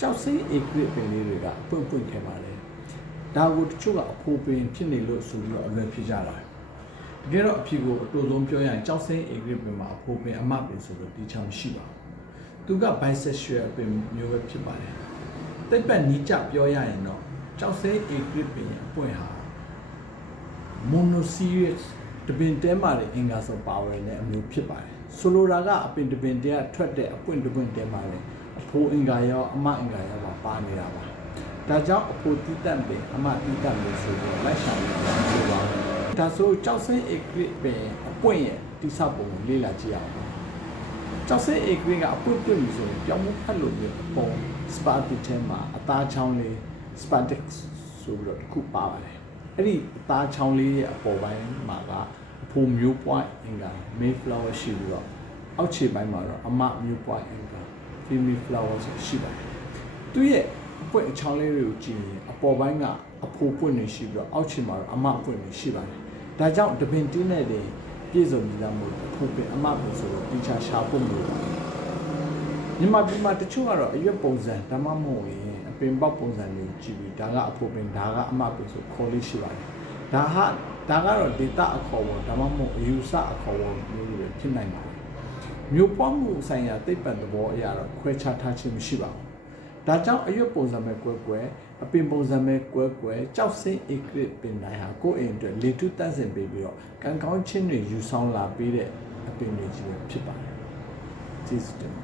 ကြောက်စိမ့်ဧကရစ်ပင်လေးတွေကပွင့်ပွင့်ခဲ့ပါလေဒါကိုတချို့ကအဖိုးပင်ဖြစ်နေလို့ဆိုပြီးတော့အလွယ်ဖြစ်ကြတာတကယ်တော့အဖြစ်ကိုအတူဆုံးပြောရရင်ကြောက်စိမ့်ဧကရစ်ပင်မှာအဖိုးပင်အမပင်ဆိုလို့ဒီချောင်းရှိပါသူက bisexual ပင်မျိုးပဲဖြစ်ပါတယ်တိတ်ပတ်နီးကြပြောရရင်တော့ကြောက်စိမ့်ဧကရစ်ပင်ရဲ့အပွင့်ဟာ monoecious တပင်တဲမှာတဲ့အင်္ဂါဆိုပါဝင်တဲ့အမျိုးဖြစ်ပါတယ်ဆိုလိုတာကအပင်တပင်တဲကထွက်တဲ့အပွင့်တပွင့်တဲမှာလေအဖိုးအင်္ဂါရောအမအင်္ဂါရောပါနေတာပါဒါကြောင့်အဖိုးတီးတန့်ပင်အမတီးတန့်ပင်ဆိုပြီးလိုက်ရှာလို့ပြောပါဒါဆိုကြောက်စိမ့်ဧကရစ်ပင်အပွင့်ရဲ့တိဆောက်ပုံကိုလေ့လာကြည့်အောင်ကြောက်စိမ့်ဧကရစ်ကအပွင့်ပြုတ်ပြီဆိုရင်ပြောင်းမှုဖတ်လို့ပြီးအပေါ် spartic ထဲမှာအသားချောင်းလေး spartic ဆိုပြီးတော့တစ်ခုပါပါတယ်အဲ့ဒီအသားချောင်းလေးရဲ့အပေါ်ပိုင်းမှာကအဖိုးမျိုးပွိုင်းအင်္ဂါ male flower ရှိပြီးတော့အောက်ခြေပိုင်းမှာတော့အမမျိုးပွိုင်းအင်္ဂါ female flower ရှိပါတယ်သူရဲ့အပွင့်အချောင်းလေးတွေကိုကြည့်ရင်အပေါ်ပိုင်းကအဖိုးပွင့်နေရှိပြီးတော့အောက်ခြေမှာတော့အမပွင့်နေရှိပါတယ်ဒါကြောင့်တပင်တင်းနဲ့တင်ပြည့်စုံကြတာမို့အဖိုးပင်အမပင်ဆိုတော့တိကျရှားဖို့မလိုပါဘူးမြန်မာပြည်မှာတချို့ကတော့အရွက်ပုံစံဒါမှမဟုတ်ရင်အပင်ပေါက်ပုံစံမျိုးကြည့်ပြီးဒါကအဖိုးပင်ဒါကအမပင်ဆိုခေါ်လေးရှိပါတယ်ဒါကတော့ဒေတာအခေါ်ပေါ်ဒါမှမဟုတ်အယူဆအခေါ်ပေါ်မျိုးတွေဖြစ်နိုင်ပါတယ်မျိုးပွားမှုဆိုင်ရာသိပ္ပံသဘောအရတော့ခွဲခြားထားခြင်းမရှိပါဘူးဒါကြောင့်အရွက်ပုံစံမဲ့ကွဲအပင်ပုံစံမဲ့ကွဲကြောက်စိမ့်ဧကရစ်ပင်တိုင်းဟာကိုယ့်အိမ်အတွက်လေထုတန့်စင်ပေးပြီးတော့ကံကောင်းခြင်းတွေယူဆောင်လာပေးတဲ့အပင်တွေကြီးပဲဖြစ်ပါတယ်ကျေးဇူးတင်